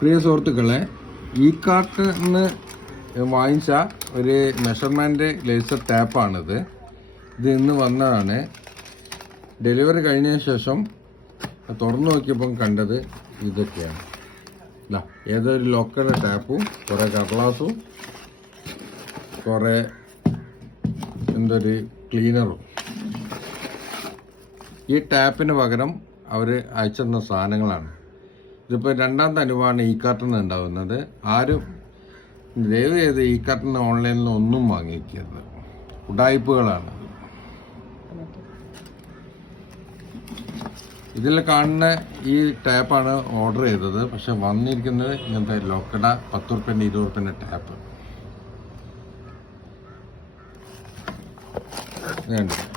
പ്രിയ സുഹൃത്തുക്കളെ ഈ കാർട്ടിന്ന് വാങ്ങിച്ച ഒരു മെഷർമെന്റ് ലേസർ ടാപ്പാണിത് ഇത് ഇന്ന് വന്നതാണ്. ഡെലിവറി കഴിഞ്ഞതിന് ശേഷം തുറന്നു നോക്കിയപ്പം കണ്ടത് ഇതൊക്കെയാണ്. അല്ല ഏതൊരു ലോക്കൽ ടാപ്പും കുറേ കടലാസും കുറേ എന്തൊരു ക്ലീനറും ഈ ടാപ്പിന് പകരം അവർ അയച്ചെന്ന സാധനങ്ങളാണ്. ഇതിപ്പോൾ രണ്ടാമത്തെ അനുഭവമാണ് ഈ കാർട്ടൺ ഉണ്ടാകുന്നത്. ആരും ദയവ് ചെയ്ത് ഈ കാർട്ടൺ ഓൺലൈനിൽ ഒന്നും വാങ്ങിക്കരുത്. ഉടായ്പകളാണ്. ഇതിൽ കാണുന്ന ഈ ടാപ്പാണ് ഓർഡർ ചെയ്തത്. പക്ഷെ വന്നിരിക്കുന്നത് ഇങ്ങനത്തെ ലോക്കട പത്ത് റുപ്യന്റെ ഇരുപത് റുപ്യന്റെ ടാപ്പ്. കണ്ടോ?